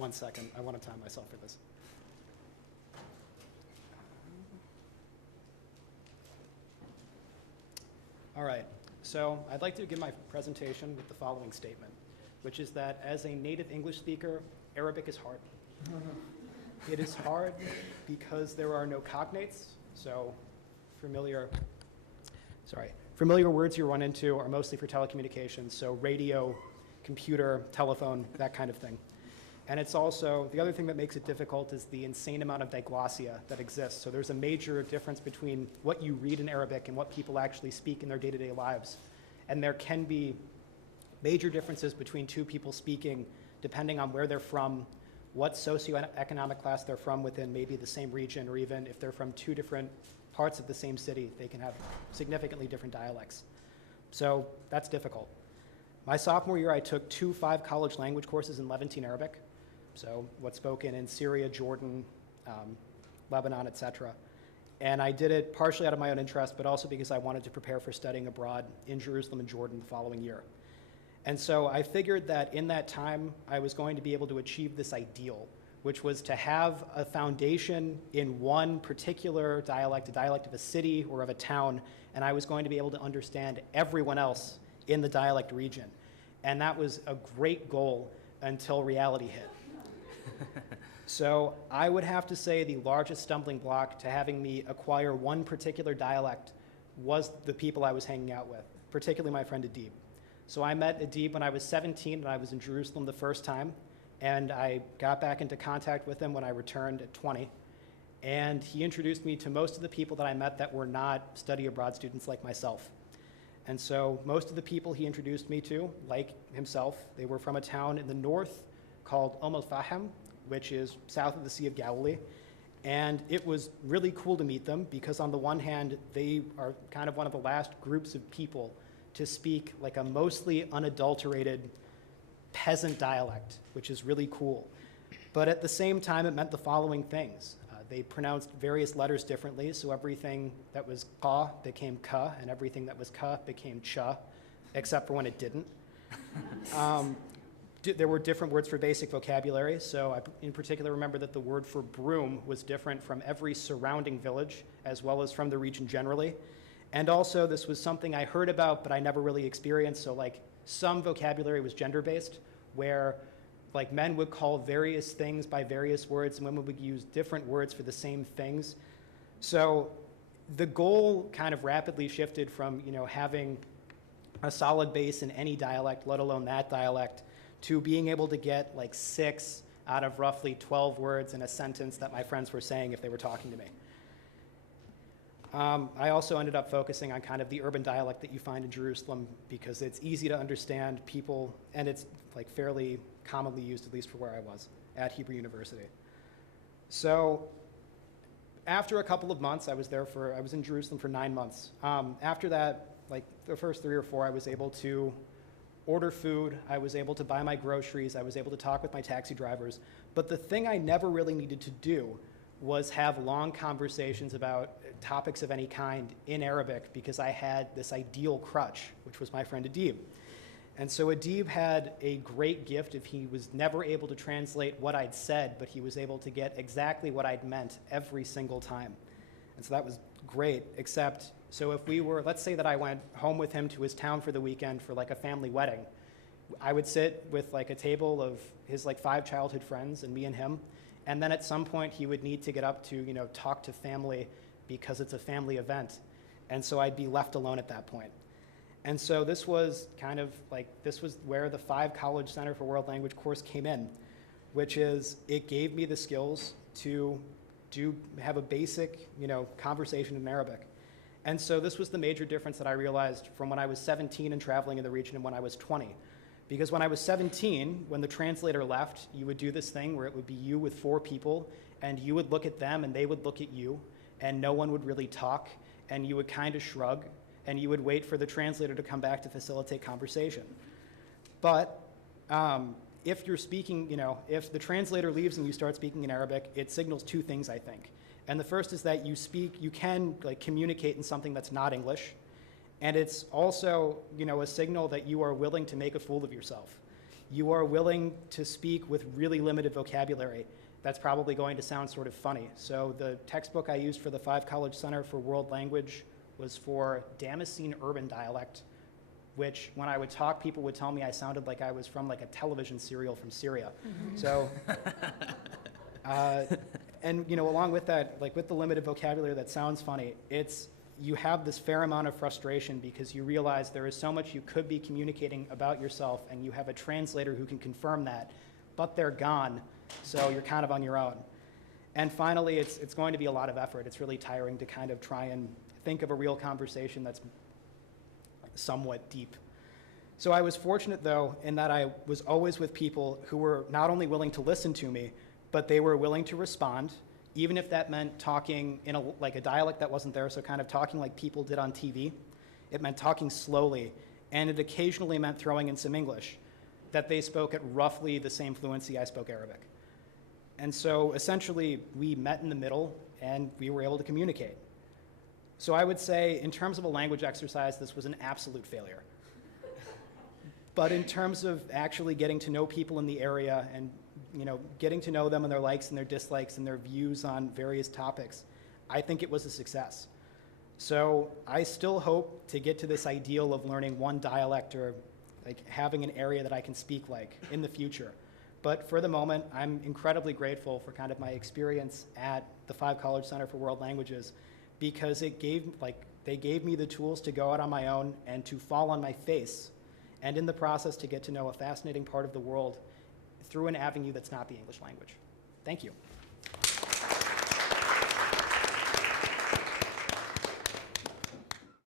1 second. I want to time myself for this. All right, so I'd like to begin my presentation with the following statement, which is that as a native English speaker, Arabic is hard. It is hard because there are no cognates, so familiar words you run into are mostly for telecommunications, so radio, computer, telephone, that kind of thing. And it's also, the other thing that makes it difficult is the insane amount of diglossia that exists. So there's a major difference between what you read in Arabic and what people actually speak in their day-to-day lives. And there can be major differences between two people speaking depending on where they're from, what socioeconomic class they're from within maybe the same region, or even if they're from two different parts of the same city, they can have significantly different dialects. So that's difficult. My sophomore year, I took 2 5-college language courses in Levantine Arabic, so what's spoken in Syria, Jordan, Lebanon, etc. And I did it partially out of my own interest, but also because I wanted to prepare for studying abroad in Jerusalem and Jordan the following year. And so I figured that in that time, I was going to be able to achieve this ideal, which was to have a foundation in one particular dialect, a dialect of a city or of a town, and I was going to be able to understand everyone else in the dialect region. And that was a great goal until reality hit. So I would have to say the largest stumbling block to having me acquire one particular dialect was the people I was hanging out with, particularly my friend Adib. So I met Adib when I was 17 and I was in Jerusalem the first time, and I got back into contact with him when I returned at 20. And he introduced me to most of the people that I met that were not study abroad students like myself. And so most of the people he introduced me to, like himself, they were from a town in the north called Al-Fahim, which is south of the Sea of Galilee. And it was really cool to meet them because on the one hand, they are kind of one of the last groups of people to speak like a mostly unadulterated peasant dialect, which is really cool. But at the same time, it meant the following things. They pronounced various letters differently, so everything that was ka became ka, and everything that was ka became cha, except for when it didn't. There were different words for basic vocabulary, so I in particular remember that the word for broom was different from every surrounding village, as well as from the region generally. And also, this was something I heard about, but I never really experienced, so like some vocabulary was gender-based, where like men would call various things by various words, and women would use different words for the same things. So the goal kind of rapidly shifted from, having a solid base in any dialect, let alone that dialect, to being able to get like 6 out of roughly 12 words in a sentence that my friends were saying if they were talking to me. I also ended up focusing on kind of the urban dialect that you find in Jerusalem because it's easy to understand people, and it's like fairly commonly used, at least for where I was at Hebrew University. So after a couple of months, I was in Jerusalem for 9 months. After that, like the first 3 or 4, I was able to order food, I was able to buy my groceries, I was able to talk with my taxi drivers. But the thing I never really needed to do was have long conversations about topics of any kind in Arabic because I had this ideal crutch, which was my friend Adib. And so Adib had a great gift if he was never able to translate what I'd said, but he was able to get exactly what I'd meant every single time. And so that was great, except, so if let's say that I went home with him to his town for the weekend for like a family wedding, I would sit with like a table of his like 5 childhood friends and me and him. And then at some point he would need to get up to, talk to family because it's a family event. And so I'd be left alone at that point. And so this was kind of like, this was where the 5-college Center for World Language course came in, which is it gave me the skills to have a basic, conversation in Arabic. And so this was the major difference that I realized from when I was 17 and traveling in the region and when I was 20. Because when I was 17, when the translator left, you would do this thing where it would be you with 4 people, and you would look at them and they would look at you, and no one would really talk, and you would kind of shrug, and you would wait for the translator to come back to facilitate conversation. But if you're speaking, if the translator leaves and you start speaking in Arabic, it signals 2 things, I think. And the first is that you can like communicate in something that's not English. And it's also, a signal that you are willing to make a fool of yourself. you are willing to speak with really limited vocabulary. That's probably going to sound sort of funny. So the textbook I used for the Five College Center for World Language was for Damascene urban dialect, which when I would talk, people would tell me I sounded like I was from like a television serial from Syria. So, and you know, along with that, like with the limited vocabulary that sounds funny, you have this fair amount of frustration because you realize there is so much you could be communicating about yourself, and you have a translator who can confirm that, but they're gone, so you're kind of on your own. And finally, it's going to be a lot of effort. It's really tiring to kind of try and think of a real conversation that's somewhat deep. So I was fortunate, though, in that I was always with people who were not only willing to listen to me, but they were willing to respond, even if that meant talking in a dialect that wasn't there, so kind of talking like people did on TV. It meant talking slowly, and it occasionally meant throwing in some English, that they spoke at roughly the same fluency I spoke Arabic. And so essentially, we met in the middle, and we were able to communicate. So I would say, in terms of a language exercise, this was an absolute failure. But in terms of actually getting to know people in the area and getting to know them and their likes and their dislikes and their views on various topics, I think it was a success. So I still hope to get to this ideal of learning one dialect or like having an area that I can speak like in the future. But for the moment, I'm incredibly grateful for kind of my experience at the Five College Center for World Languages, because they gave me the tools to go out on my own and to fall on my face, and in the process to get to know a fascinating part of the world through an avenue that's not the English language. Thank you.